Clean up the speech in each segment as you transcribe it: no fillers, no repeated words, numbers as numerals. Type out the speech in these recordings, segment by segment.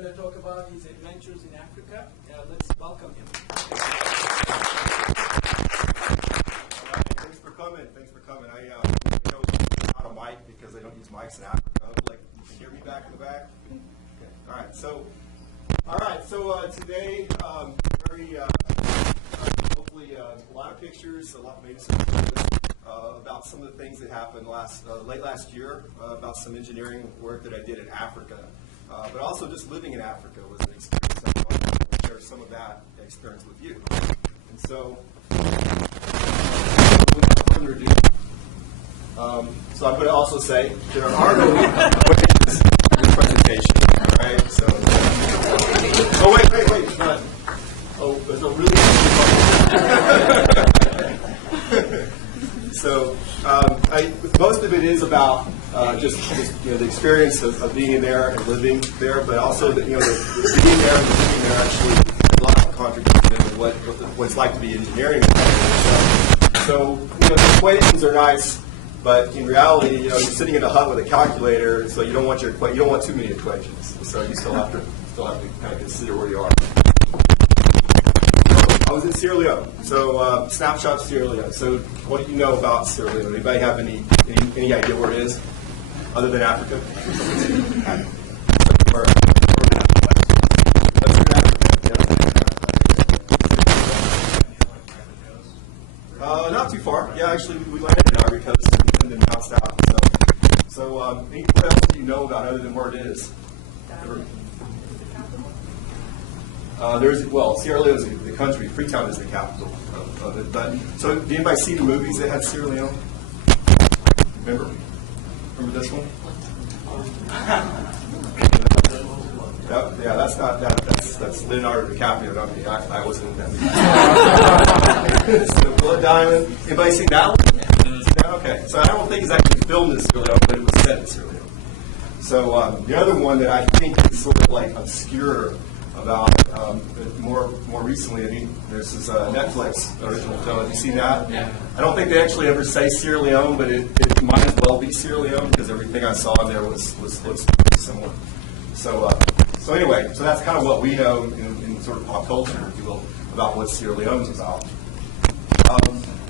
going to talk about his adventures in Africa. Let's welcome him. All right, thanks for coming. I know it's not a mic because they don't use mics in Africa. Like, you can hear me back in the back? Okay. All right. So today, very hopefully a lot of pictures, maybe some videos about some of the things that happened late last year, about some engineering work that I did in Africa. But also just living in Africa was an experience. I want to share some of that experience with you. And so, without further ado, so I'm going to also say there are no questions in the presentation. All right. So, wait. There's a really So, most of it is about just the experience of being in there and living there, but also the being there and living there actually a lot of contribution to what it's like to be engineering. So the equations are nice, but in reality, you're sitting in a hut with a calculator, so you don't want too many equations. So you still have to kind of consider where you are. I was in Sierra Leone, so snapshot of Sierra Leone. So what do you know about Sierra Leone? Anybody have any idea where it is, other than Africa? Not too far. Yeah, actually, we landed in Ivory Coast and then bounced out. So what else do you know about other than where it is? Sierra Leone is the country. Freetown is the capital of it. But so, did anybody see the movies that had Sierra Leone? Remember this one? Yeah, that's not that. That's Leonardo DiCaprio. Not me. I wasn't in that movie. So, Blood Diamond. Anybody seen that one? Yeah, okay. So I don't think it's actually filmed in Sierra Leone, but it was set in Sierra Leone. So the other one that I think is sort of like obscure about more recently, this is a Netflix original film. Have you seen that? Yeah. I don't think they actually ever say Sierra Leone, but it might as well be Sierra Leone because everything I saw in there looks pretty similar. So anyway, so that's kind of what we know in sort of pop culture, if you will, about what Sierra Leone is about.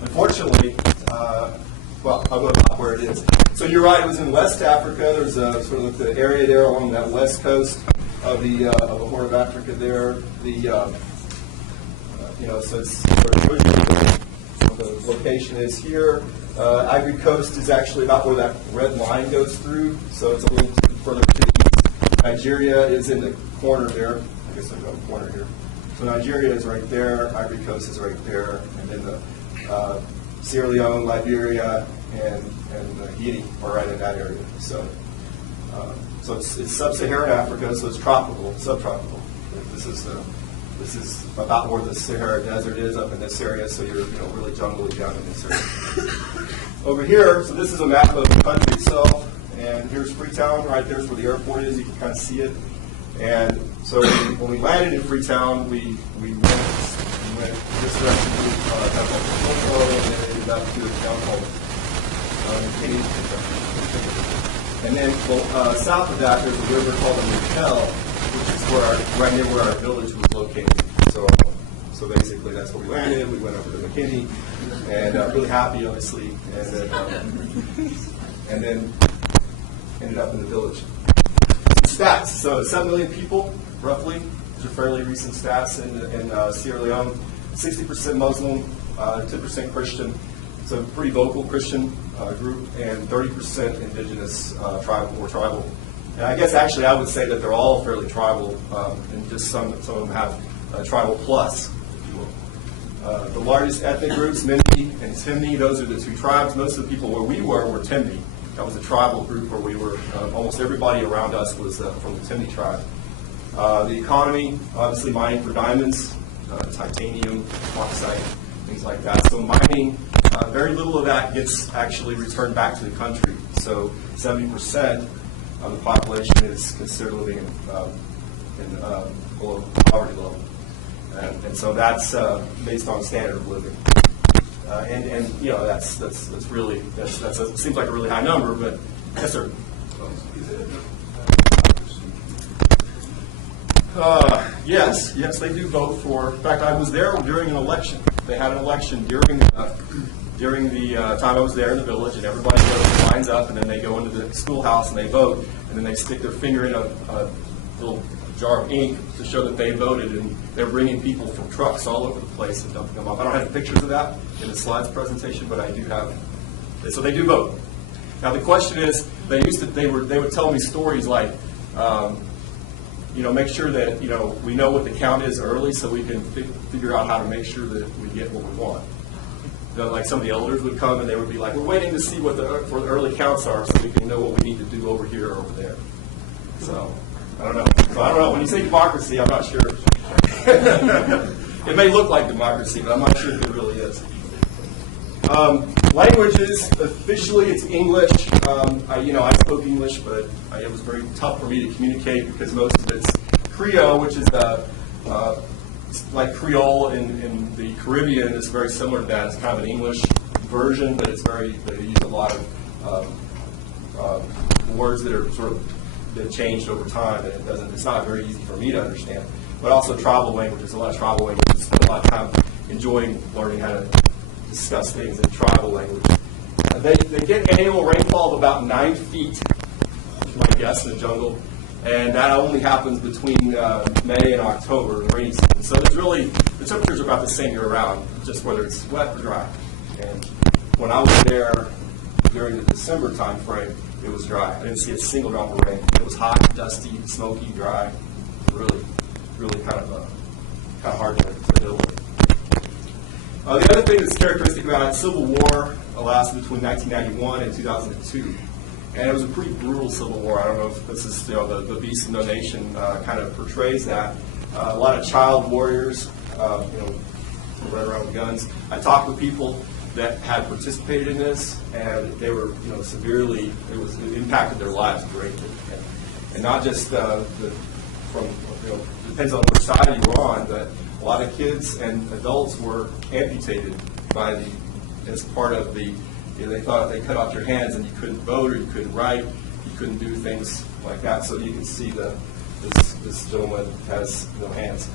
Unfortunately, I'll go about where it is. So you're right, it was in West Africa. There's sort of the area there along that west coast of the Horn of Africa there. So it's where the location is here. Ivory Coast is actually about where that red line goes through, so it's a little further to the east. Nigeria is in the corner there. I guess I've got a corner here. So Nigeria is right there. Ivory Coast is right there, and then the Sierra Leone, Liberia, and Haiti are right in that area. So it's sub-Saharan Africa, so it's tropical, subtropical. This is about where the Sahara Desert is up in this area, so you're really jungly down in this area. Over here, so this is a map of the country itself, and here's Freetown. Right there's where the airport is. You can kind of see it. And so when we landed in Freetown, we went this direction to and then ended up to a town called McKinney. And then south of that, there's a river called the Mekelle, which is right near where our village was located. So basically, that's where we landed. We went over to McKinney, and really happy, obviously, and then ended up in the village. Some stats. So 7 million people, roughly. These are fairly recent stats in Sierra Leone. 60% Muslim, 10% Christian. It's a pretty vocal Christian group, and 30% indigenous tribal. And I guess actually I would say that they're all fairly tribal, and just some of them have tribal plus, if you will. The largest ethnic groups, Mindi and Timni, those are the two tribes. Most of the people where we were Timni. That was a tribal group where we were. Almost everybody around us was from the Timni tribe. The economy, obviously mining for diamonds, titanium, bauxite, things like that. So mining, very little of that gets actually returned back to the country. So 70% of the population is considered living in below poverty level. And so that's based on standard of living. And that's really seems like a really high number, but yes, sir. Yes, they do vote for. In fact, I was there during an election. They had an election during the time I was there in the village, and everybody goes, lines up, and then they go into the schoolhouse and they vote, and then they stick their finger in a little jar of ink to show that they voted, and they're bringing people from trucks all over the place and dumping them off. I don't have pictures of that in the slides presentation, but I do have. So they do vote. Now the question is, they would tell me stories like, make sure that we know what the count is early, so we can figure out how to make sure that we get what we want. Like some of the elders would come and they would be like, we're waiting to see what the early counts are, so we can know what we need to do over here or over there. So I don't know. When you say democracy, I'm not sure. It may look like democracy, but I'm not sure if it really is. Languages, officially it's English. I spoke English, but it was very tough for me to communicate because most of it's Creole, which is like Creole in the Caribbean is very similar to that. It's kind of an English version, but they use a lot of words that are sort of that changed over time, and it's not very easy for me to understand. But also tribal languages, a lot of tribal languages. Spend a lot of time enjoying learning how to discuss things in tribal language. They get annual rainfall of about 9 feet, my guess, in the jungle, and that only happens between May and October, the rainy season. So the temperatures are about the same year round, just whether it's wet or dry. And when I was there during the December time frame, it was dry. I didn't see a single drop of rain. It was hot, dusty, smoky, dry. Really kind of hard to deal with. The other thing that's characteristic about it, Civil War lasted between 1991 and 2002. And it was a pretty brutal Civil War. I don't know if this is, the Beast of No Nation kind of portrays that. A lot of child warriors, run around with guns. I talked with people that had participated in this, and they were, severely, it impacted their lives greatly. And not just depends on which side you were on, but a lot of kids and adults were amputated as part of they thought they cut off your hands and you couldn't vote or you couldn't write, you couldn't do things like that. So you can see this gentleman has no hands.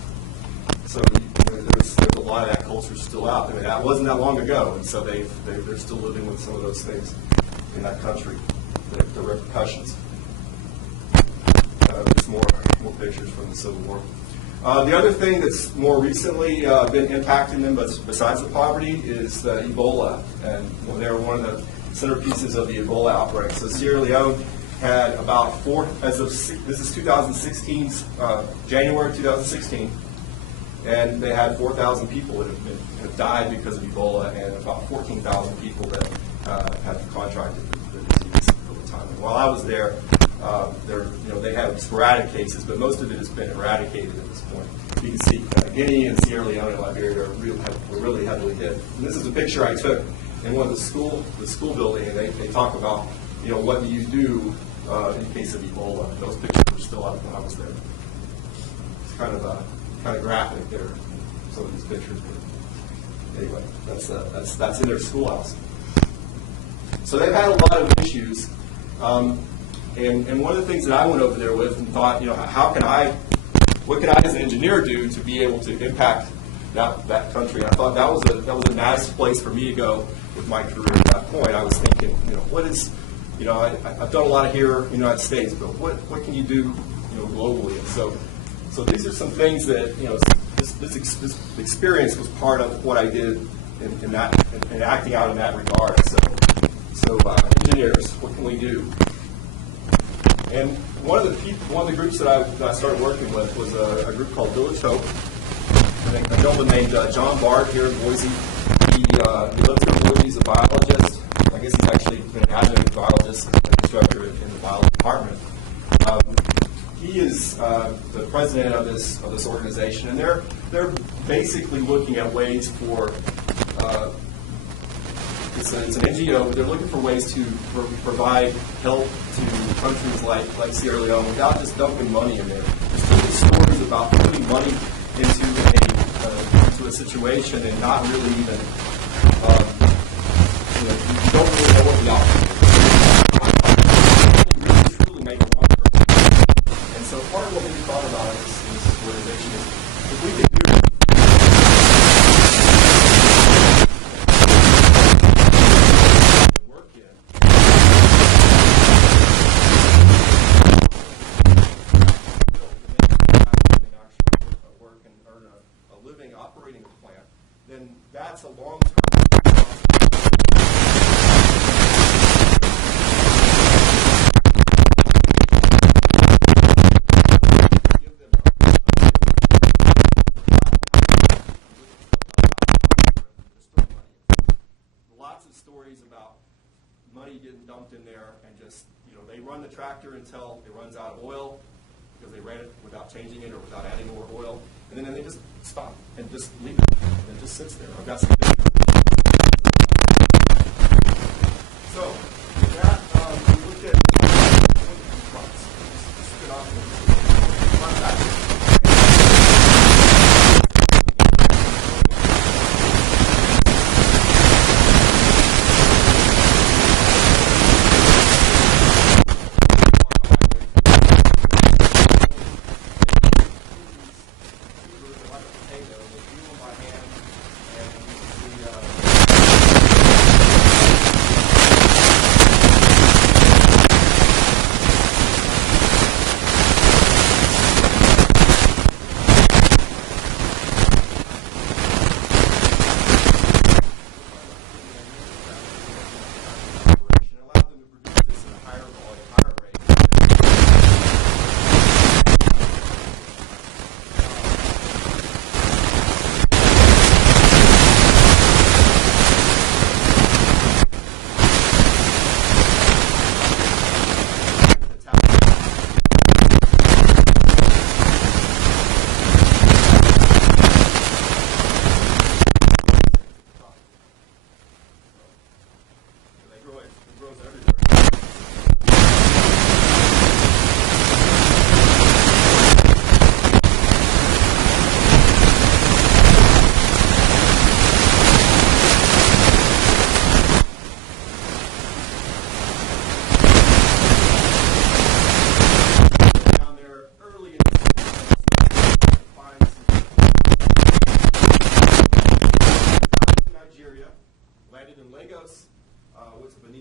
So there's a lot of that culture still out there. That wasn't that long ago, and so they're still living with some of those things in that country, the repercussions. Just more pictures from the Civil War. The other thing that's more recently been impacting them, but besides the poverty, is the Ebola, and they're one of the centerpieces of the Ebola outbreak. So Sierra Leone had about this is 2016, January 2016, and they had 4,000 people that have died because of Ebola, and about 14,000 people that have contracted the disease over time. And while I was there, they have sporadic cases, but most of it has been eradicated at this point. You can see Guinea and Sierra Leone and Liberia were really heavily hit. And this is a picture I took in one of the school building, and they talk about what do you do in case of Ebola. And those pictures were still up when I was there. It's kind of graphic there, some of these pictures. But anyway, that's in their schoolhouse. So they've had a lot of issues. And one of the things that I went over there with and thought, what can I as an engineer do to be able to impact that country? And I thought that was a nice place for me to go with my career at that point. I was thinking, what is, I've done a lot here in the United States, but what can you do, globally? And so these are some things that, this experience was part of what I did in acting out in that regard. So engineers, what can we do? And one of the groups that I started working with was a group called Village Hope. A gentleman named John Bard here in Boise. He lives here in Boise. He's a biologist. I guess he's actually been an adjunct biologist and instructor in the biology department. He is the president of this organization, and they're basically looking at ways for. It's an NGO, but they're looking for ways to provide help to countries like Sierra Leone without just dumping money in there. There's too many stories about putting money into a situation and not really even, you don't really know what the outcome is. You really truly make a long-term. And so part of what we thought about is of stories about money getting dumped in there, and just, they run the tractor until it runs out of oil because they ran it without changing it or without adding more oil, and then they just stop and just leave it, and it just sits there. I've got some pictures. So, with that, we looked at trucks. Just get off and run back.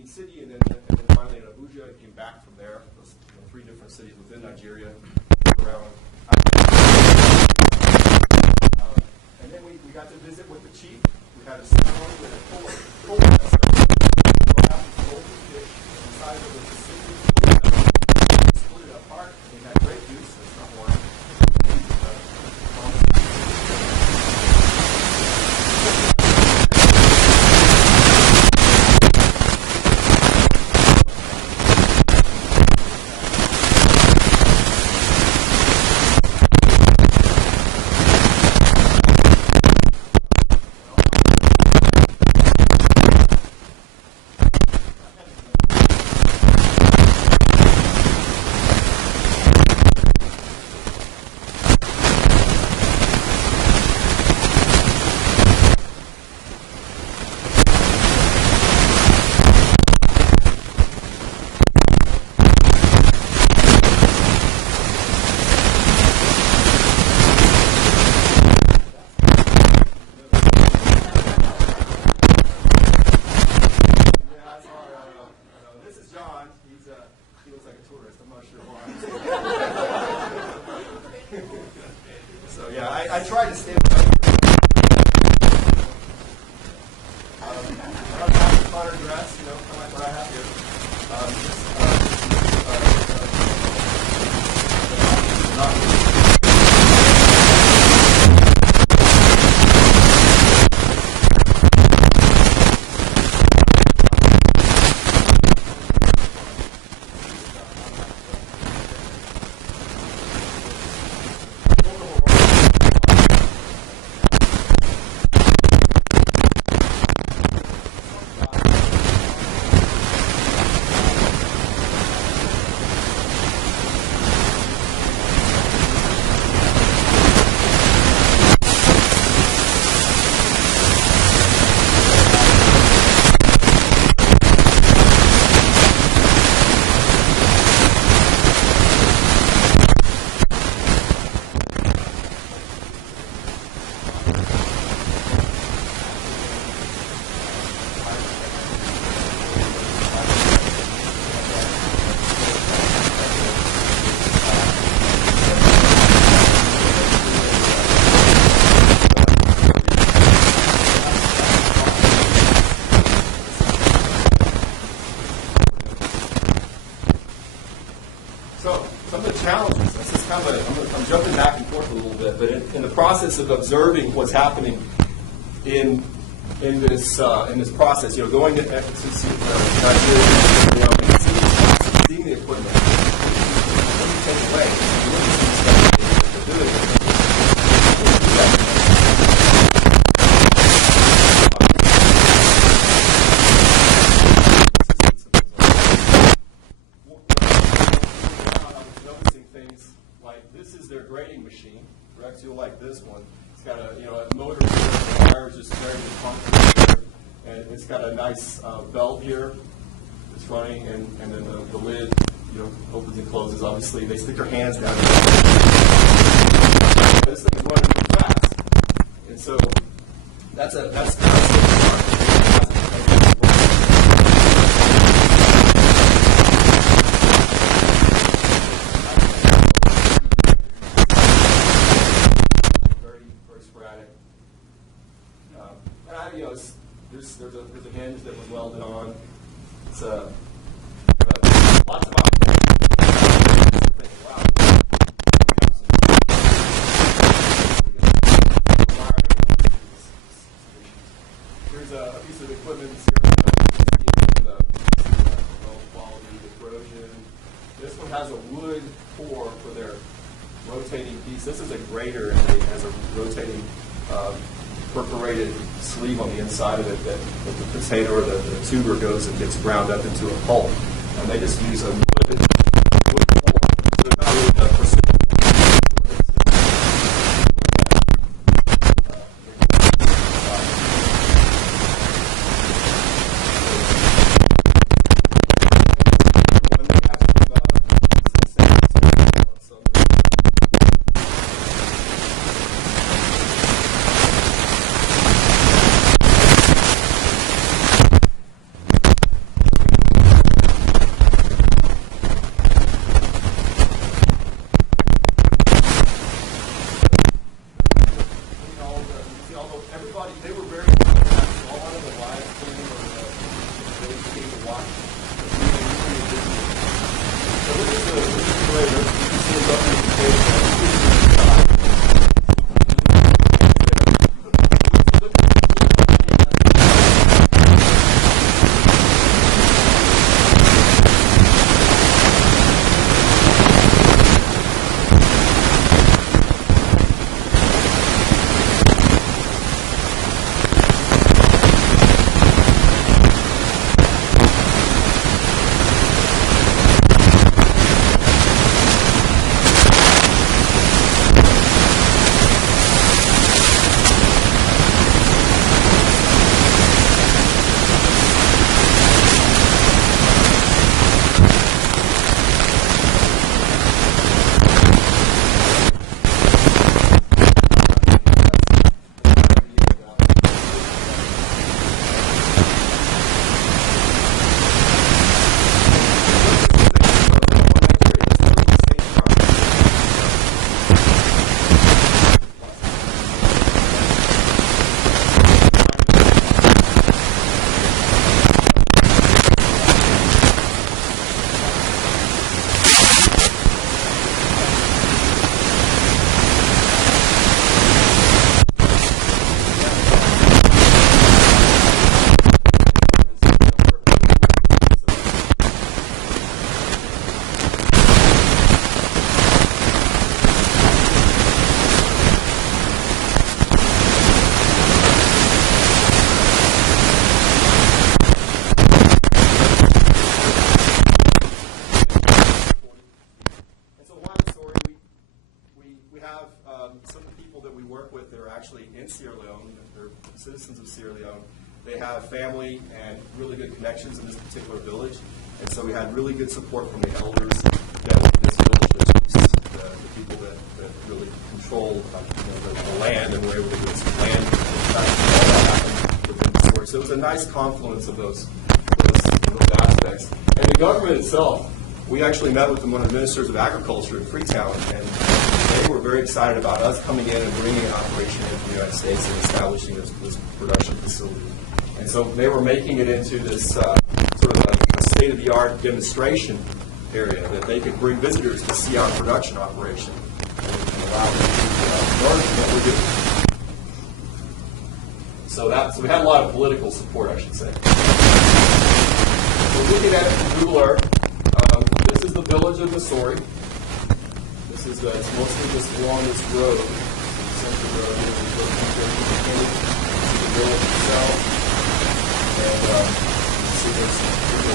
City, and then finally in Abuja, and came back from there. Those 3 different cities within Nigeria. Around. And then we got to visit with the chief. We had a ceremony with a full golden fish inside of the city. Split it apart. We had great juice. That's not wine. I tried to stay away. I don't have to flutter dress, kind of like what I have here. So some of the challenges, this is kind of I'm jumping back and forth a little bit, but in the process of observing what's happening in in this process. Going to see Nigeria, seeing the equipment. What do you take away? You look at some stuff that they're doing. This is their grading machine. Rex, you'll like this one. It's got a motor that wires just very comfortable, and it's got a nice belt here that's running, and then the lid opens and closes. Obviously, they stick their hands down. This thing is running really fast, and so that's there's a hinge that was welded on. It's lots of options. Wow. Here's a piece of equipment the low quality, the corrosion. This one has a wood core for their rotating piece. This is a grater, and it has a rotating perforated sleeve on the inside of it that the potato or the tuber goes and gets ground up into a pulp. And they just use a wood core. So it's not really a precision. They were very successful. A lot of the live stream or the game to watch. So this is the later. You can see above the actually in Sierra Leone. They're citizens of Sierra Leone. They have family and really good connections in this particular village. And so we had really good support from the elders that were in this village, the people that really control the land, and were able to get some land. Within the story. So it was a nice confluence of those aspects. And the government itself, we actually met with one of the ministers of agriculture in Freetown, and they were very excited about us coming in and bringing an operation into the United States and establishing this production facility. And so they were making it into this sort of a state-of-the-art demonstration area that they could bring visitors to see our production operation and allow them to learn from what we're doing. So we had a lot of political support, I should say. So looking at it from Google Earth, this is the village of Missouri. This is it's mostly just along this road, central road here. We go through the village itself, and you see there's some people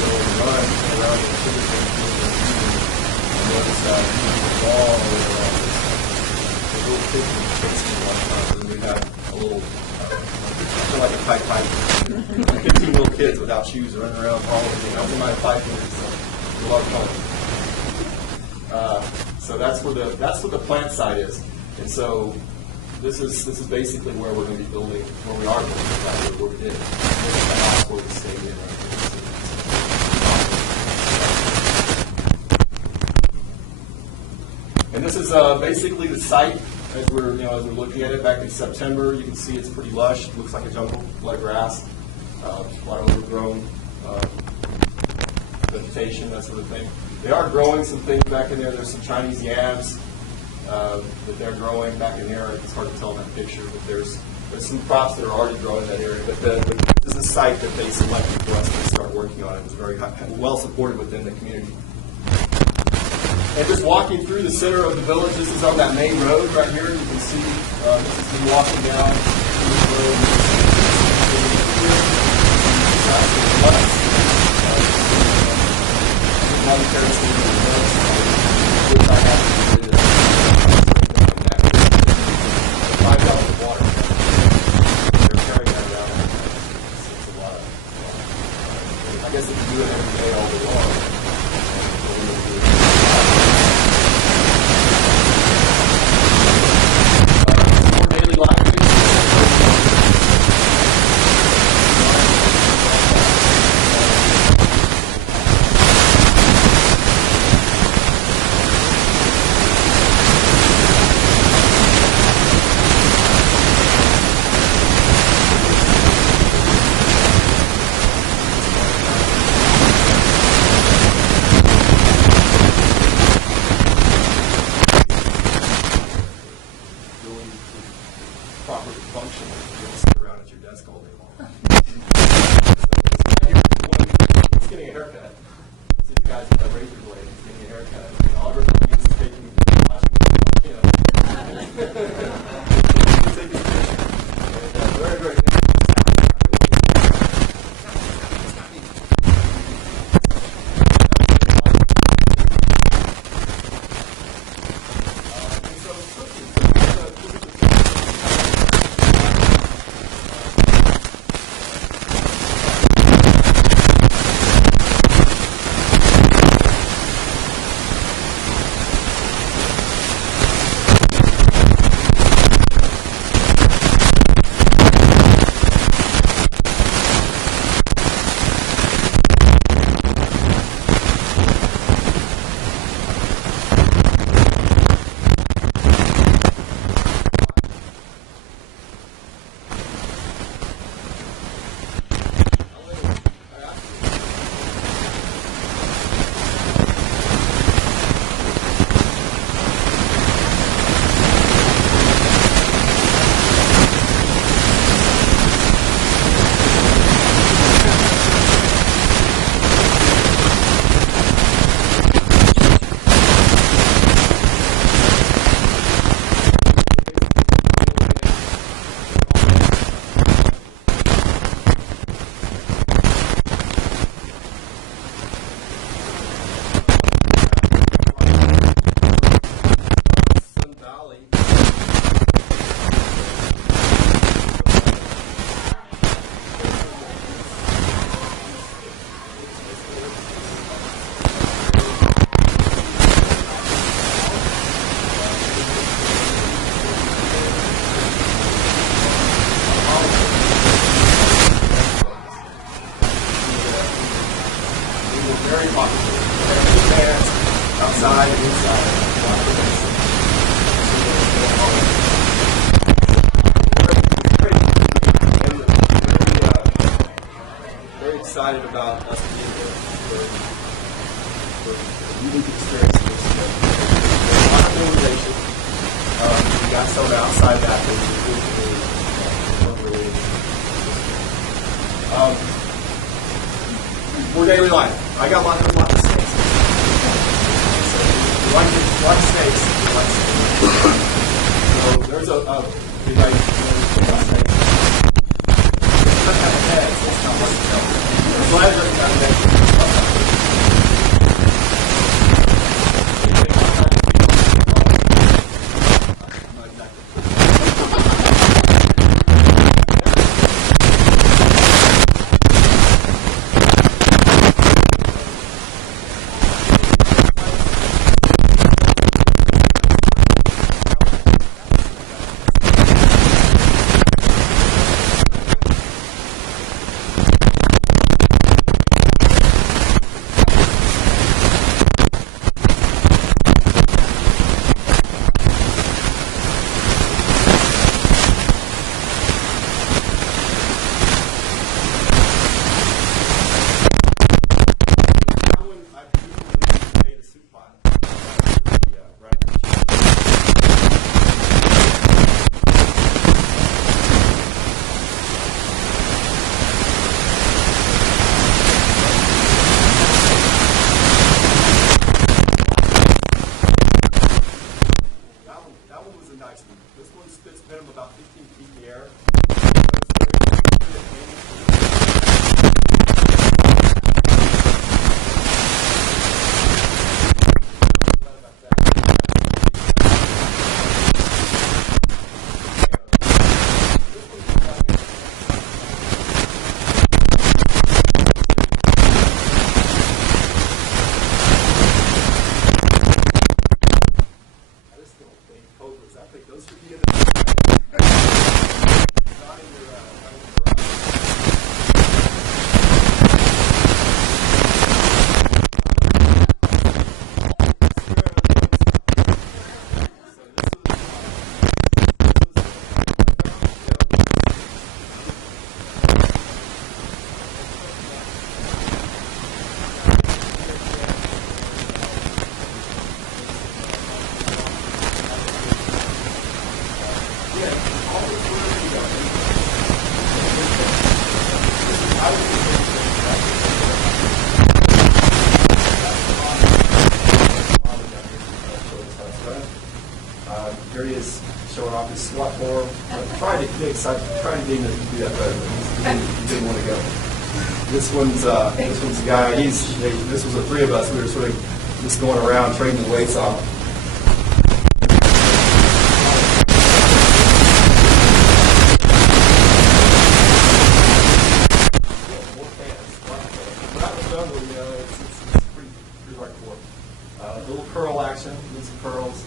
go and run around the sugar cane field. And notice that all the way around this. The little kids in the basement one time, and we had a little, kind of like a pipe fight. 15 little kids without shoes running around following me. I was in my 5 minutes, so it was a lot of fun. So that's what the plant site is, and so this is basically where we're going to be building, where we are building, where we did. This is the house where we stayed in right here. And this is basically the site as we're looking at it back in September. You can see it's pretty lush. It looks like a jungle, a lot of grass, a lot of overgrown vegetation, that sort of thing. They are growing some things back in there. There's some Chinese yams that they're growing back in there. It's hard to tell in that picture, but there's some crops that are already growing in that area. But this is a site that they selected for us to start working on. It was very well supported within the community. And just walking through the center of the village, this is on that main road right here. You can see this is me walking down this road. I guess if you do it every day all day long, more daily life. Properly function, you don't sit around at your desk all day long. He's getting a haircut. See the guys with that razor blade, he's getting a haircut. And Oliver is taking taking a picture. And, very, very very popular. Bands outside and inside. Very excited about us being here for a unique experience. There's a lot of motivation. We got some outside that weren't really. For daily life, I got lots of snakes. So you like snakes. You like snakes. So there's a you guys know about snakes. It doesn't have a head, so it's not much to tell. I'm glad you're got a neck. This one spits venom about 15 feet in the air. Those should be in the not in your Here he is showing off his squat form. I tried to get him to do that, but he didn't want to go. This one's a guy. This was the three of us. We were sort of just going around trading the weights off. It's pretty hardcore. A little curl action, do some curls.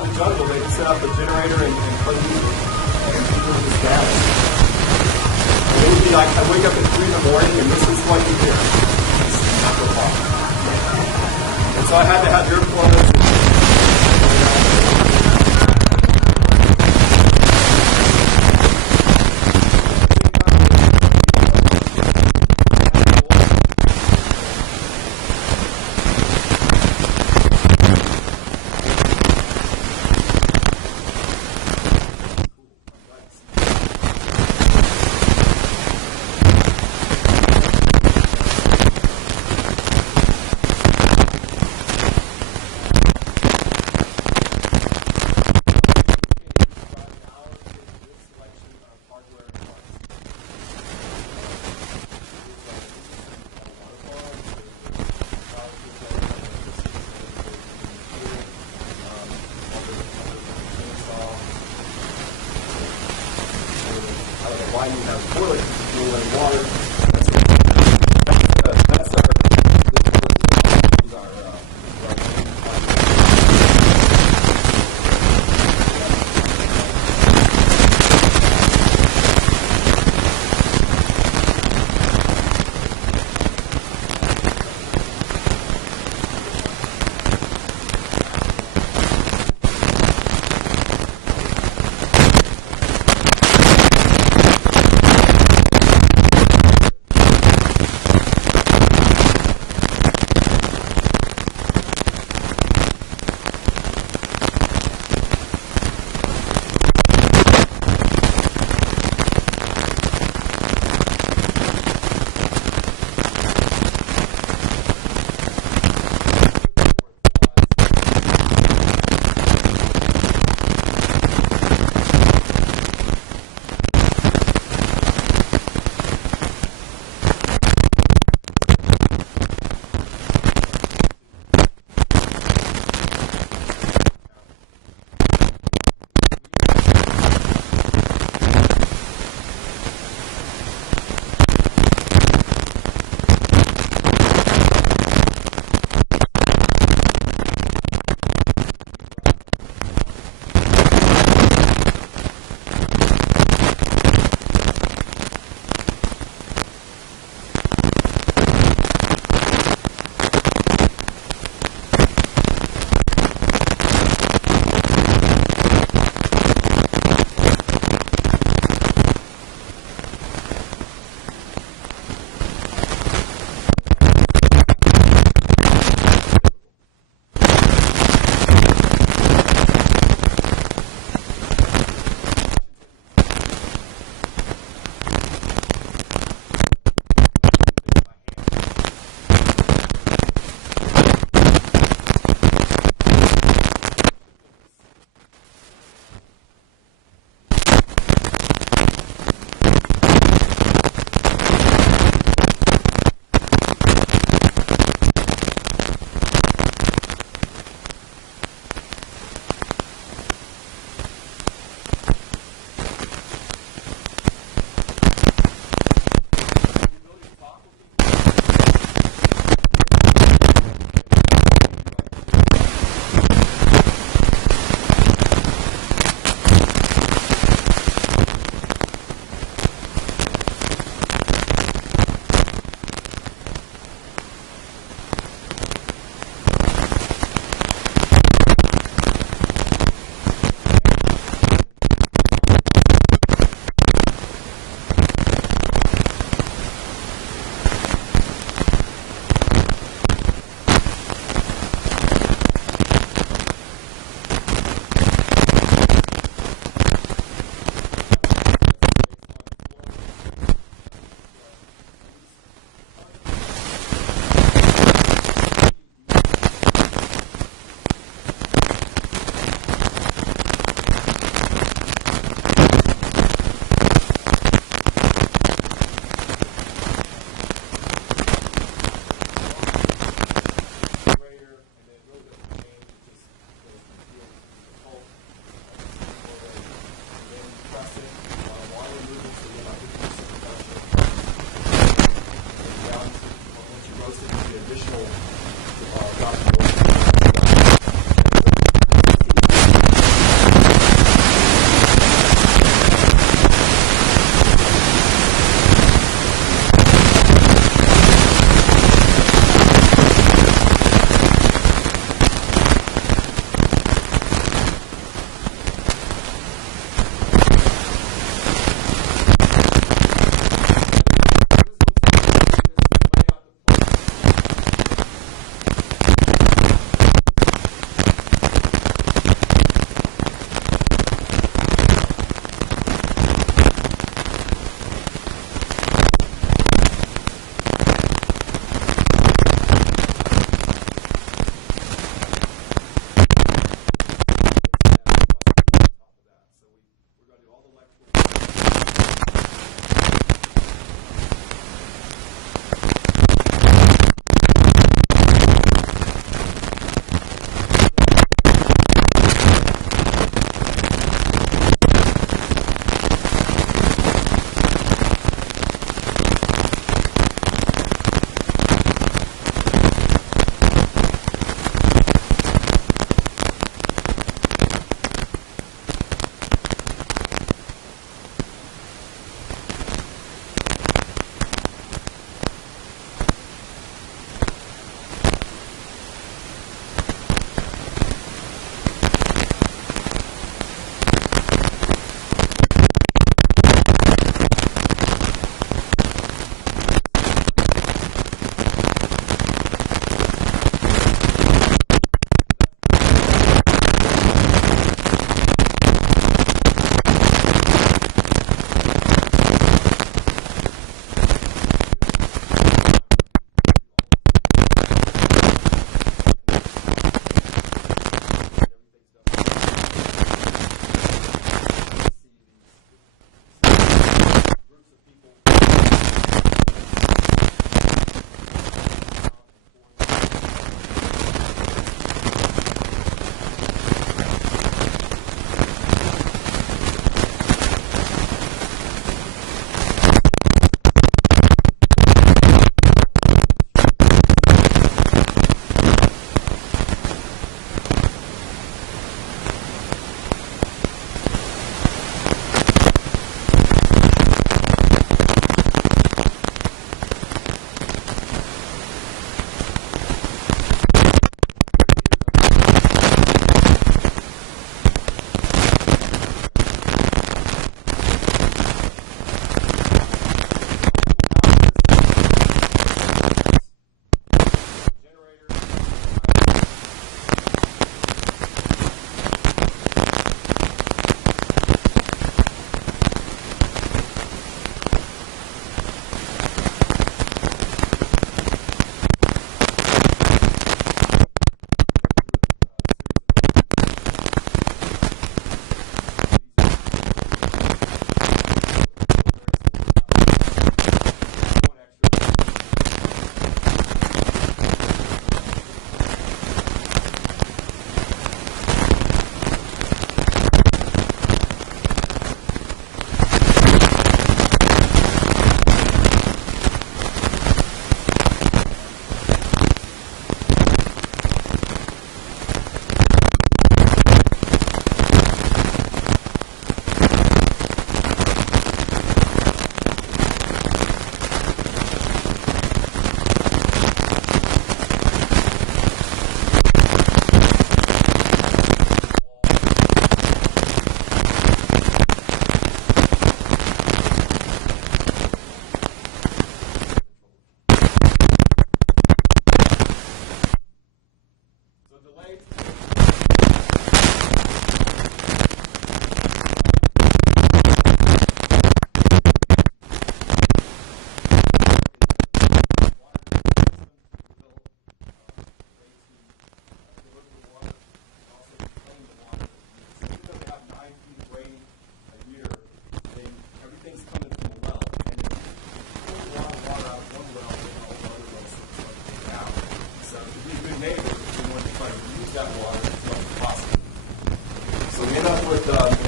out in the jungle, they just set up a generator and play music. And people would just gather. And it would be like, I wake up at 3 in the morning and this is what you hear. It's not the far. And so I had to have earplugs. Why you have toilet fuel and water. That's our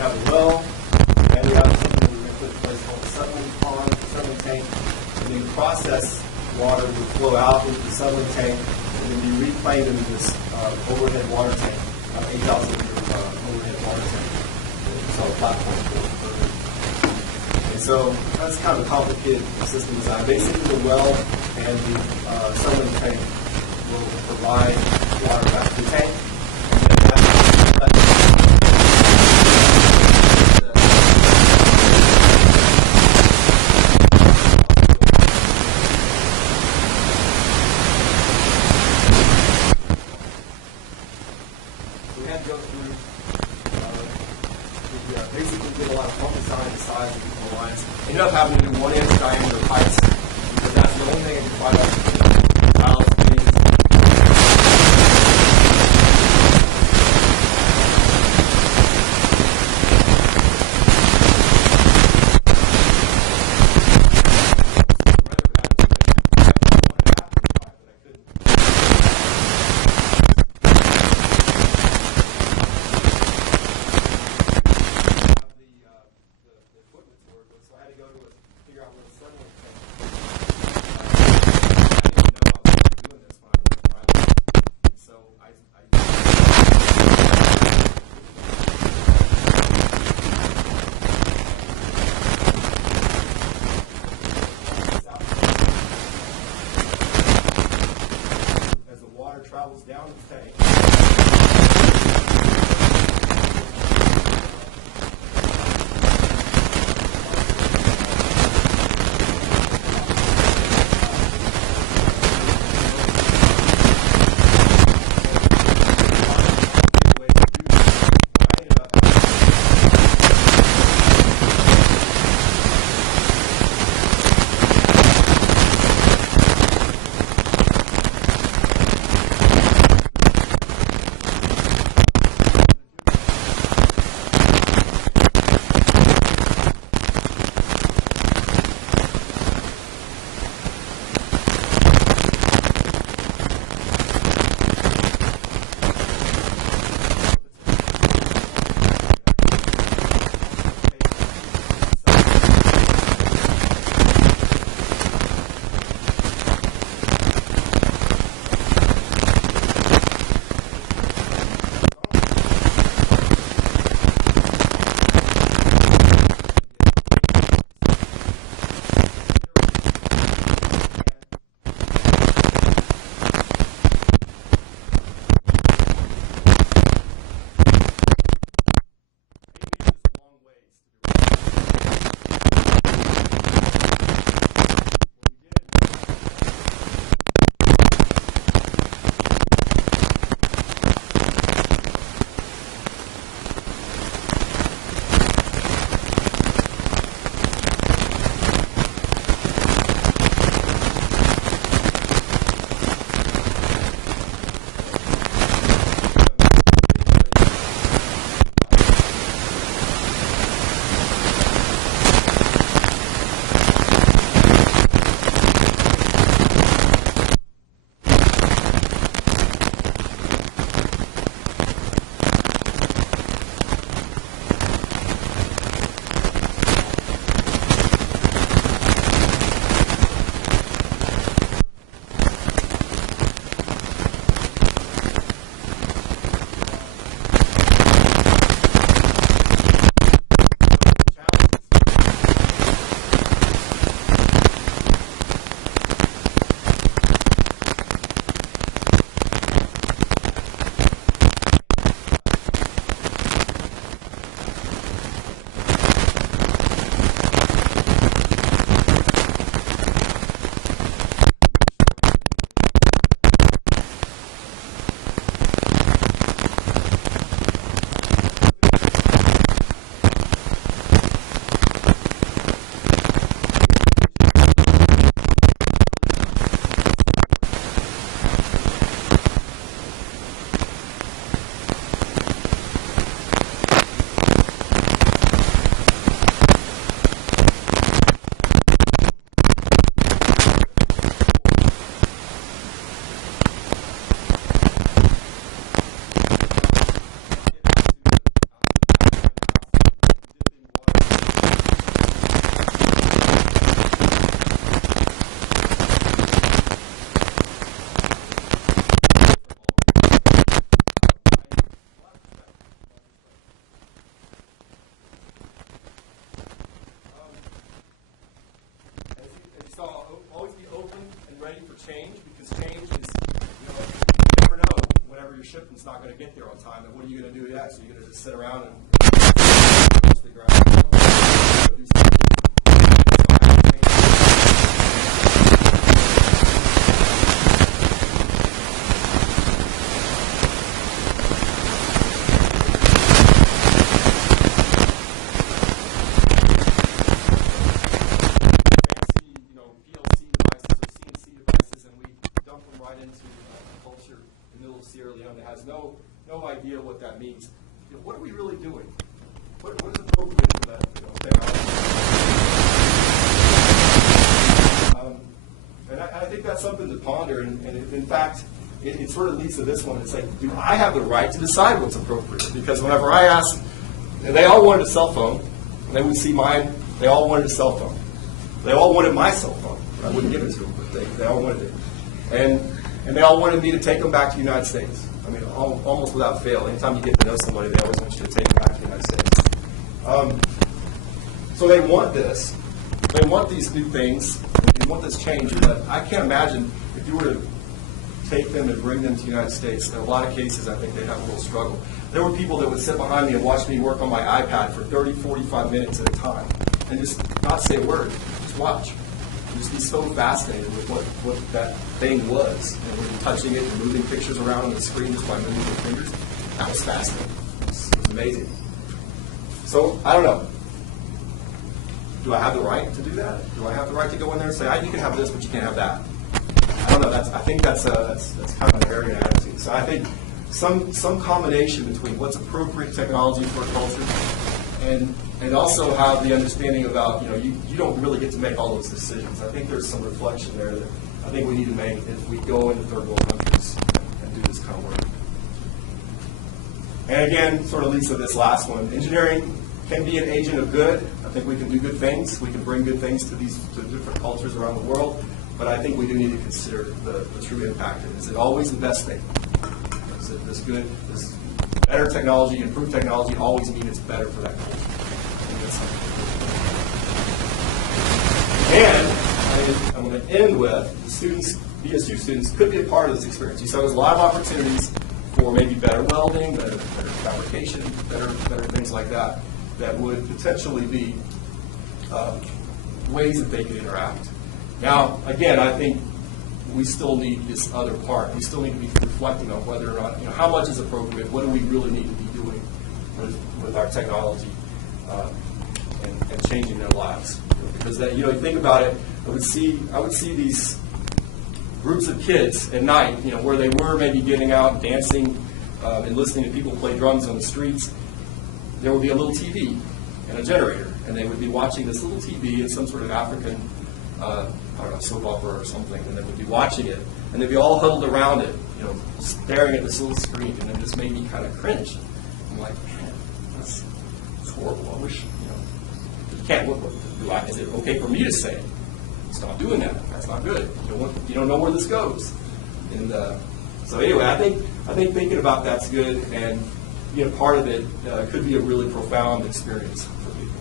have a well, and we have something we're going to put in place called a settling pond, settling tank, and then process water will flow out into the settling tank and then be reclaimed into this overhead water tank, 8,000 liter overhead water tank. It's on a platform for it. And so that's kind of a complicated system design. Basically, the well and the settling tank will provide water back to the tank. And then we had to go through, we basically did a lot of pump design to size of the lines. Ended up having to do 1 inch diameter pipes because that's the only thing that can provide us valves, things. So I had to go to figure out where the settling tank. I didn't change, because change is, you never know whenever your shipment's not going to get there on time, and what are you going to do next? Are you going to just sit around and the ground? Do something. That has no idea what that means. What are we really doing? What is appropriate for that technology? And I think that's something to ponder. And in fact, it sort of leads to this one. It's like, do I have the right to decide what's appropriate? Because whenever I asked, they all wanted a cell phone. And they would see mine. They all wanted a cell phone. They all wanted my cell phone. I wouldn't give it to them, but they all wanted it. And they all wanted me to take them back to the United States. I mean, almost without fail. Anytime you get to know somebody, they always want you to take them back to the United States. So they want this. They want these new things. They want this change. But I can't imagine if you were to take them and bring them to the United States. In a lot of cases, I think they'd have a little struggle. There were people that would sit behind me and watch me work on my iPad for 30, 45 minutes at a time and just not say a word, just watch. And just be so fascinated with what that thing was. And when you're touching it and moving pictures around on the screen just by moving your fingers, that was fascinating. It was amazing. So, I don't know. Do I have the right to do that? Do I have the right to go in there and say, you can have this, but you can't have that? I don't know. I think that's kind of an arrogant attitude. So I think some combination between what's appropriate technology for a culture and also have the understanding about, you don't really get to make all those decisions. I think there's some reflection there that I think we need to make if we go into third world countries and do this kind of work. And again, sort of leads to this last one. Engineering can be an agent of good. I think we can do good things. We can bring good things to different cultures around the world. But I think we do need to consider the true impact. Is it always the best thing? Is it this better technology, improved technology always mean it's better for that culture? And I'm going to end with the students, BSU students, could be a part of this experience. You saw there's a lot of opportunities for maybe better welding, better fabrication, better things like that would potentially be ways that they could interact. Now, again, I think we still need this other part. We still need to be reflecting on whether or not, how much is appropriate, what do we really need to be doing with our technology and changing their lives. Because you think about it, I would see these groups of kids at night, where they were maybe getting out and dancing and listening to people play drums on the streets. There would be a little TV and a generator, and they would be watching this little TV in some sort of African soap opera or something, and they would be watching it, and they'd be all huddled around it, staring at this little screen, and it just made me kind of cringe. I'm like, man, that's horrible. I wish, you can't. Is it okay for me to say, stop doing that? That's not good. You don't know where this goes. And so anyway, I think thinking about that's good, and being a part of it could be a really profound experience for people.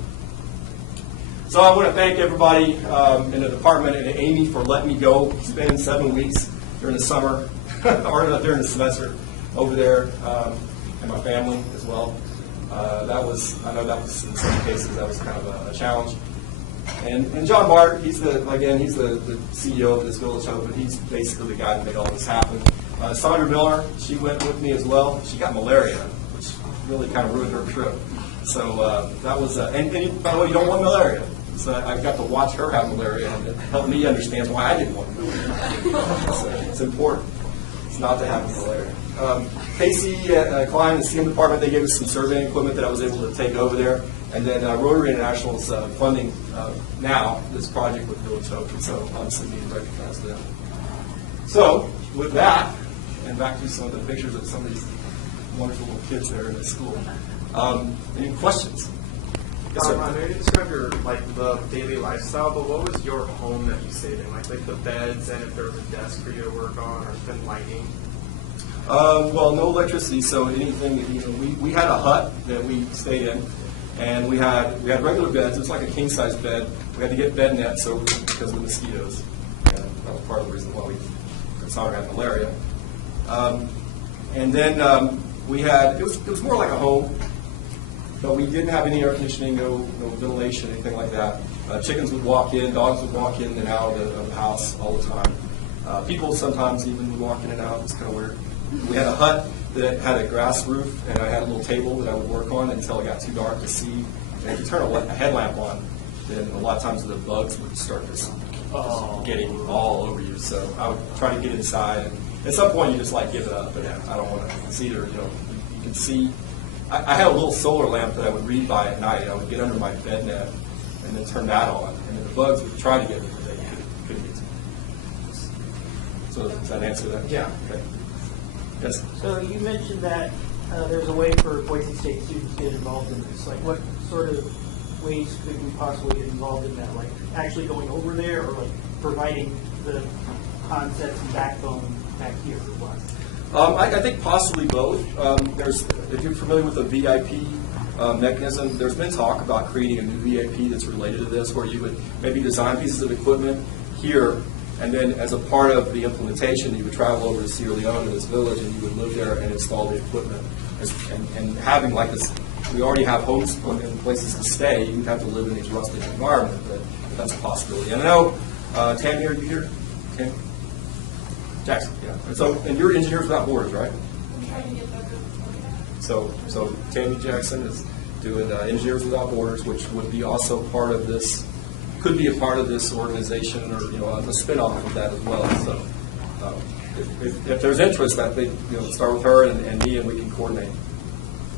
So I want to thank everybody in the department and Amy for letting me go spend 7 weeks during the summer, or during the semester over there, and my family as well. I know that was in some cases that was kind of a challenge. And John Bart, he's the CEO of this Village Hope, and he's basically the guy that made all this happen. Sandra Miller, she went with me as well. She got malaria, which really kind of ruined her trip. So that was, and by the way, you don't want malaria. So I got to watch her have malaria, and it helped me understand why I didn't want malaria. So it's important. It's not to have malaria. Casey Klein, the CM department, they gave us some surveying equipment that I was able to take over there. And then Rotary International is funding now this project with Village Hope, and so obviously need to recognize them. So with that, and back to some of the pictures of some of these wonderful little kids there in the school. Any questions? Yes, sir. I know you described your the daily lifestyle, but what was your home that you stayed in? Like the beds, and if there was a desk for you to work on, or thin lighting? Well, no electricity, so anything. We had a hut that we stayed in, and we had regular beds. It was like a king size bed. We had to get bed nets because of the mosquitoes. And that was part of the reason why we started having malaria. And then we had, it was more like a home, but we didn't have any air conditioning, no ventilation, anything like that. Chickens would walk in, dogs would walk in and out of the house all the time. People sometimes even would walk in and out. It was kind of weird. We had a hut that had a grass roof, and I had a little table that I would work on until it got too dark to see. And if you turn a headlamp on, then a lot of times the bugs would start just getting all over you. So I would try to get inside. And at some point, you just like give it up. But I don't want to. It's either, you can see. I had a little solar lamp that I would read by at night. I would get under my bed net and then turn that on, and then the bugs would try to get me, but they couldn't get to me. So does that answer that? Yeah. Okay. Yes. So you mentioned that there's a way for Boise State students to get involved in this. Like, what sort of ways could we possibly get involved in that? Like, actually going over there, or like providing the concepts and backbone back here for class? I think possibly both. If you're familiar with the VIP mechanism, there's been talk about creating a new VIP that's related to this, where you would maybe design pieces of equipment here, and then as a part of the implementation, you would travel over to Sierra Leone to this village, and you would live there and install the equipment. And having like this, we already have homes and places to stay. You would have to live in these rustic environment, but that's a possibility. And I know, Tammy, are you here? Tammy? Jackson, yeah. And you're Engineers Without Borders, right? I'm trying to get that good. So Tammy Jackson is doing Engineers Without Borders, which would be also part of this, could be a part of this organization, or a spin-off of that as well. So if there's interest, I think start with her and me, and we can coordinate.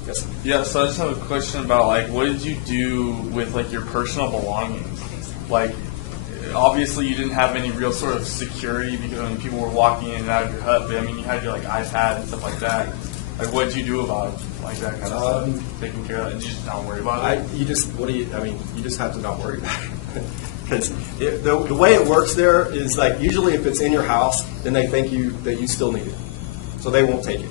Yes. Yeah. So I just have a question about what did you do with your personal belongings? Obviously, you didn't have any real sort of security because people were walking in and out of your hut. But you had your iPad and stuff like that. What did you do about that kind of stuff? Taking care of it, and you just not worry about it. You just have to not worry about it. Because the way it works there is usually if it's in your house, then they think that you still need it, so they won't take it.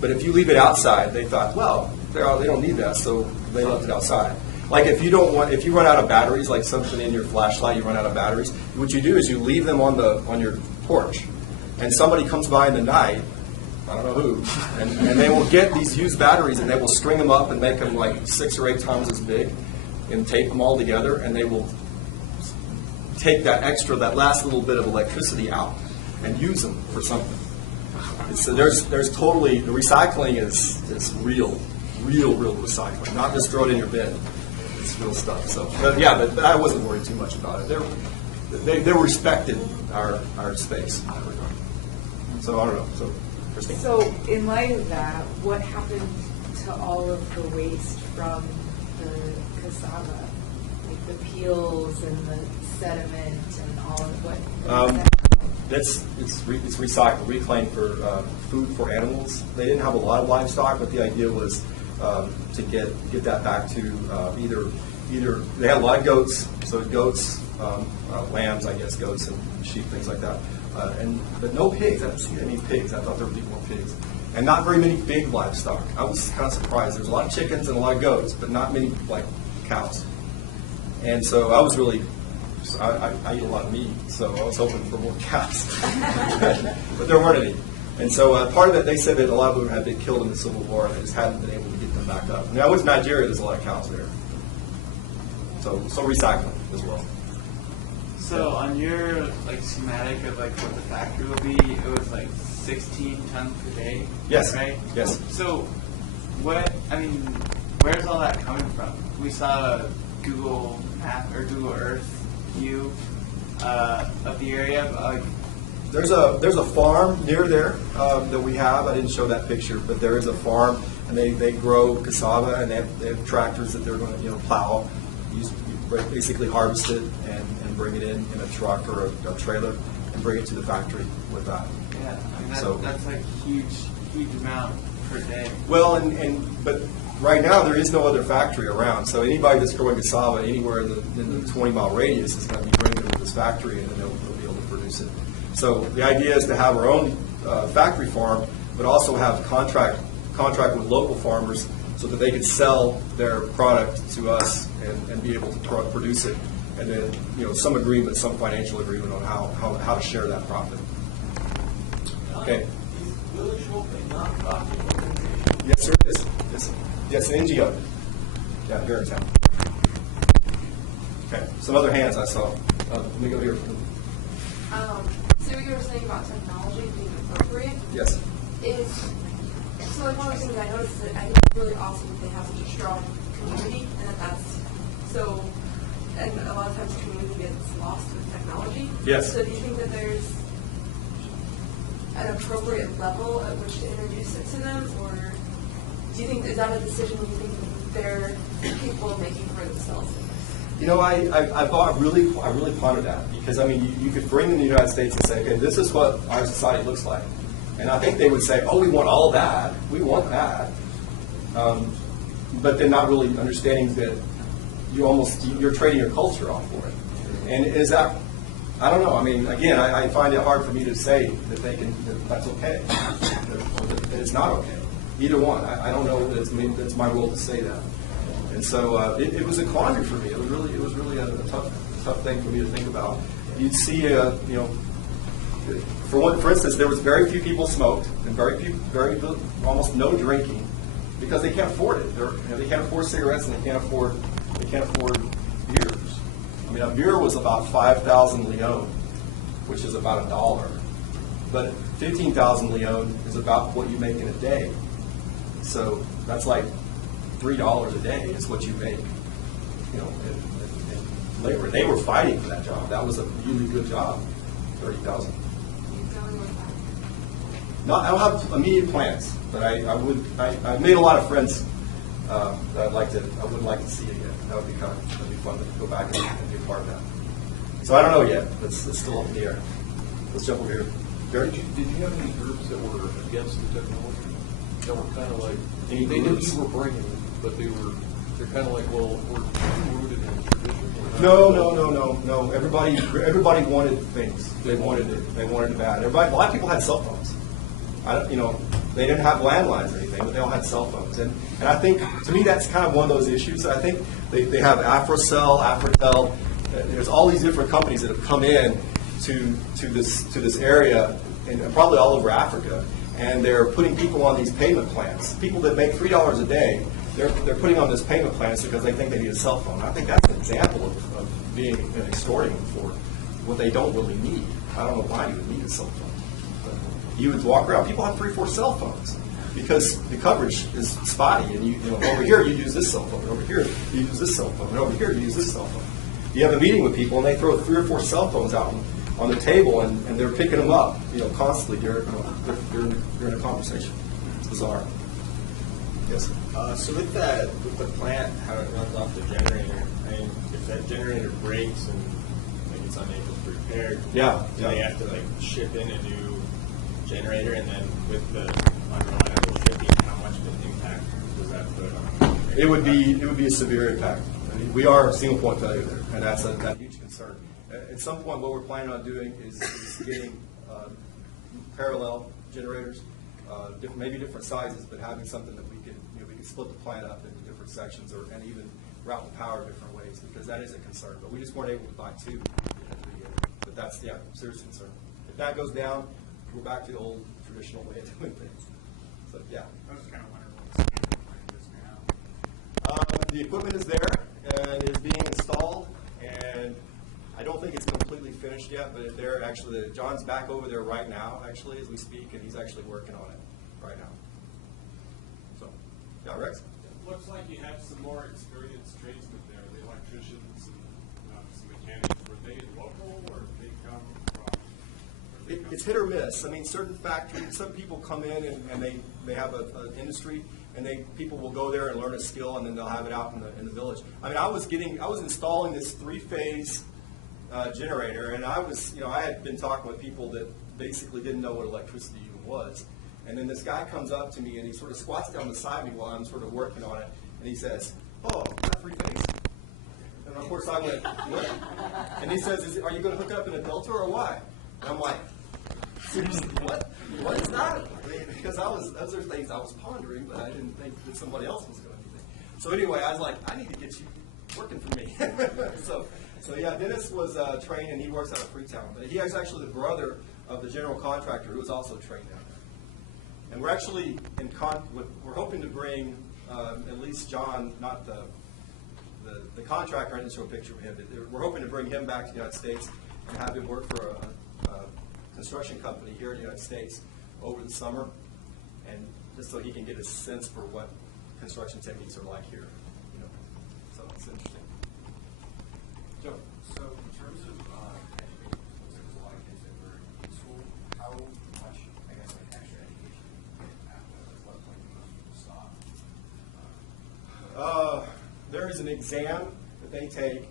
But if you leave it outside, they thought, well, they don't need that, so they left it outside. If you run out of batteries, like something in your flashlight, you run out of batteries. What you do is you leave them on your porch, and somebody comes by in the night, I don't know who, and they will get these used batteries and they will string them up and make them 6 or 8 times as big, and tape them all together, and they will take that last little bit of electricity out and use them for something. So there's totally, the recycling is real recycling, not just throw it in your bin. It's real stuff. So, but I wasn't worried too much about it. They respected our space in that regard. So I don't know. So, Christine. So, in light of that, what happened to all of the waste from the cassava, the peels and the sediment and all of what? It's recycled, reclaimed for food for animals. They didn't have a lot of livestock, but the idea was to get that back to either they had a lot of goats, so goats, lambs, I guess, goats and sheep, things like that, but no pigs. I didn't see any pigs. I thought there would be more pigs, and not very many big livestock. I was kind of surprised. There's a lot of chickens and a lot of goats, but not many cows. And so I was really. I eat a lot of meat, so I was hoping for more cows, but there weren't any. And so part of it, they said that a lot of them had been killed in the Civil War, and they just hadn't been able to get them back up. I went to Nigeria, there's a lot of cows there. So recycling as well. So on your schematic of what the factory will be, it was 16 tons per day. Yes. Right. Yes. So where's all that coming from? We saw a Google Map or Google Earth view of the area. There's a farm near there that we have. I didn't show that picture, but there is a farm, and they grow cassava, and they have tractors that they're going to plow, basically harvest it and bring it in a truck or a trailer and bring it to the factory with that. Yeah, that's huge amount per day. Well, but right now there is no other factory around, so anybody that's growing cassava anywhere in the 20-mile radius is going to be bringing it to this factory, and then they'll be able to produce it. So the idea is to have our own factory farm, but also have contract with local farmers so that they could sell their product to us and be able to produce it and then some agreement, some financial agreement on how to share that profit. Okay. Yes, sir. Yes, an NGO. Yeah, here in town. Okay. Some other hands I saw. Let me go here. So you were saying about technology being appropriate. Yes. So like one of the things I noticed is that I think it's really awesome that they have such a strong community, and and a lot of times the community gets lost with technology. Yes. So do you think that there's an appropriate level at which to introduce it to them, or do you think is that a decision you think they're capable of making for themselves? I really pondered that, because you could bring them to the United States and say, okay, this is what our society looks like, and I think they would say, oh, we want all that, we want that, but they're not really understanding that you're trading your culture off for it. And is that, I don't know. Again, I find it hard for me to say that that's okay, or that it's not okay. Either one. I don't know that it's my role to say that. And so it was a quandary for me. It was really a tough thing for me to think about. You'd see, for instance, there was very few people smoked, and almost no drinking, because they can't afford it. They can't afford cigarettes, and they can't afford beers. A beer was about 5,000 leon, which is about $1. But 15,000 leon is about what you make in a day. So that's like $3 a day is what you make, in labor. They were fighting for that job. That was a really good job, 30,000. No, I don't have immediate plans, but I've made a lot of friends that I would like to see again. That'd be fun to go back and be a part of that. So I don't know yet. It's still up in the air. Let's jump over here. Gary? Did you have any groups that were against the technology? That were kind of like, Any they knew groups? you were bringing it, but they're kind of like, well, we're too rooted in tradition. No. Everybody wanted things. They wanted it. They wanted it bad. A lot of people had cell phones. They didn't have landlines or anything, but they all had cell phones. And I think, to me, that's kind of one of those issues. I think they have AfroCell, Afritel. There's all these different companies that have come in to this area, and probably all over Africa, and they're putting people on these payment plans. People that make $3 a day, they're putting on this payment plans because they think they need a cell phone. I think that's an example of being extorting them for what they don't really need. I don't know why you would need a cell phone. You would walk around. People have 3-4 cell phones because the coverage is spotty. And over here you use this cell phone. Over here you use this cell phone. And over here you use this cell phone. You have a meeting with people and they throw 3 or 4 cell phones out on the table and they're picking them up, constantly during a conversation. It's bizarre. Yes. So with the plant, how it runs off the generator, if that generator breaks and it's unable to be repaired, do they have to ship in a new generator? And then with the unreliable shipping, how much of an impact does that put on? It would be a severe impact. We are a single point failure there, and that's a huge concern. At some point, what we're planning on doing is getting parallel generators, maybe different sizes, but having something that we can split the plant up into different sections, and even route the power different ways, because that is a concern. But we just weren't able to buy 2 at the beginning. But that's serious concern. If that goes down, we're back to the old traditional way of doing things. So yeah. I was kind of wondering what the state plan is now. The equipment is there and is being installed, and I don't think it's completely finished yet, but John's back over there right now, actually, as we speak, and he's actually working on it right now. So, yeah, Rex? It looks like you have some more experienced tradesmen there, the electricians and some mechanics. Were they local, or did they come from? It's hit or miss. Certain factories, some people come in and they have an industry, and people will go there and learn a skill, and then they'll have it out in the village. I was installing this 3-phase generator, and I had been talking with people that basically didn't know what electricity even was. And then this guy comes up to me and he sort of squats down beside me while I'm sort of working on it, and he says, "Oh, not 3-phase?" And of course I went, "What?" And he says, "Are you going to hook it up in a Delta or why?" And I'm like, seriously, what? What is that? Because those are things I was pondering, but I didn't think that somebody else was going to do that. So anyway, I was like, I need to get you working for me. So yeah, Dennis was trained, and he works out of Freetown. But he is actually the brother of the general contractor who was also trained down there. And we're actually we're hoping to bring at least John, not the contractor. I didn't show a picture of him, but we're hoping to bring him back to the United States and have him work for a construction company here in the United States over the summer, and just so he can get a sense for what construction techniques are like here. You know, so it's interesting. Joe. So in terms of education, looks like there's a lot of kids that were in school. How much, I guess, like extra education do you get after? Like what point do most people stop? There is an exam that they take.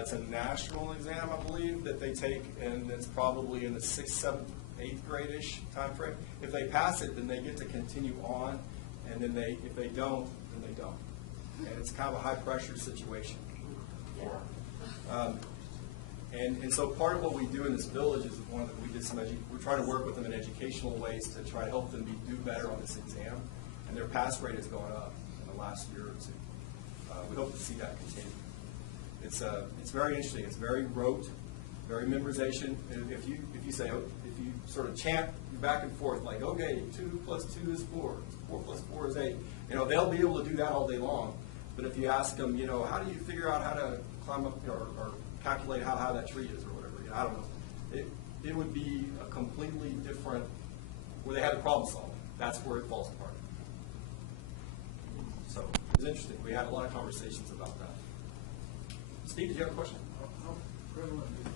It's a national exam, I believe, that they take, and it's probably in the 6th, 7th, 8th grade-ish time frame. If they pass it, then they get to continue on, and then if they don't, then they don't. And it's kind of a high-pressure situation. And so part of what we do in this village is we did we're trying to work with them in educational ways to try to help them do better on this exam, and their pass rate has gone up in the last year or two. We hope to see that continue. It's very interesting. It's very rote, very memorization. And if you sort of chant back and forth like, okay, 2 + 2 is 4, 4 + 4 is 8. They'll be able to do that all day long. But if you ask them, how do you figure out how to climb up or calculate how high that tree is or whatever, I don't know. It would be a completely different, where they had the problem solving. That's where it falls apart. So it was interesting. We had a lot of conversations about that. Steve, did you have a question? How prevalent is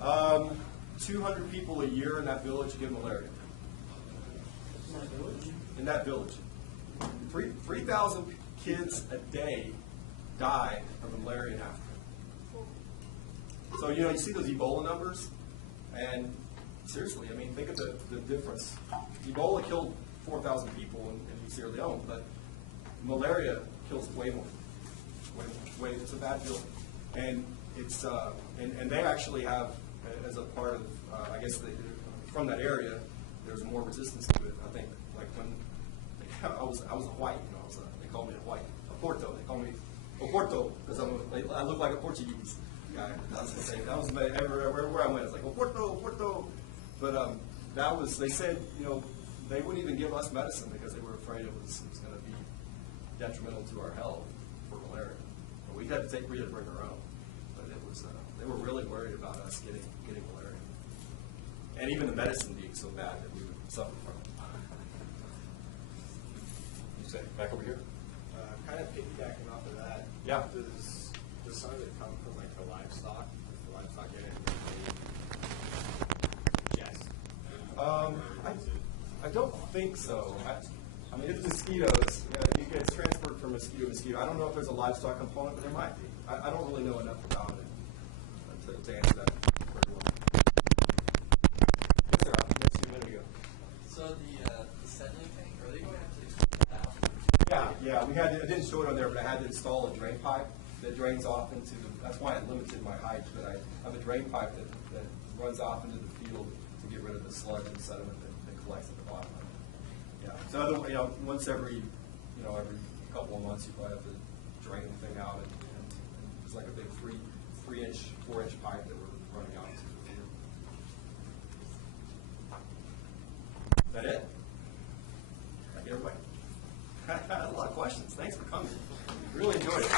malaria? 200 people a year in that village get malaria. In that village? In that village. 3,000 kids a day die of malaria in Africa. So, you see those Ebola numbers? And seriously, think of the difference. Ebola killed 4,000 people in Sierra Leone, but malaria kills way more. It's a bad deal. And it's and they actually have, as a part of, I guess from that area, there's more resistance to it. I think, like when I was a white, they called me a white, a Porto. They called me a Porto because I look like a Portuguese guy. I was gonna say that was everywhere I went. It's like Porto, Porto. But they said they wouldn't even give us medicine because they were afraid it was going to be detrimental to our health for malaria. But we had to bring our own. But it was they were really worried about us getting malaria, and even the medicine being so bad that we would suffer from it. You say back over here. Kind of piggybacking off of that. Yeah. Does some of it come from like the livestock? Does the livestock get it? Yes. I don't think so. It's mosquitoes. It's transferred from mosquito to mosquito. I don't know if there's a livestock component, but there might be. I don't really know enough about it to answer that very well. Yes, sir. I mentioned a minute ago. So the settling tank, are they going to have to expand that? Yeah. I didn't show it on there, but I had to install a drain pipe that drains off into. That's why I limited my height. But I have a drain pipe that runs off into the field to get rid of the sludge and sediment that collects at the bottom. Yeah. So once every couple of months, you probably have to drain the thing out, and it's like a big 3-inch, 4-inch pipe that we're running out into the field. Is that it? Did I get everybody? I had a lot of questions. Thanks for coming. Really enjoyed it.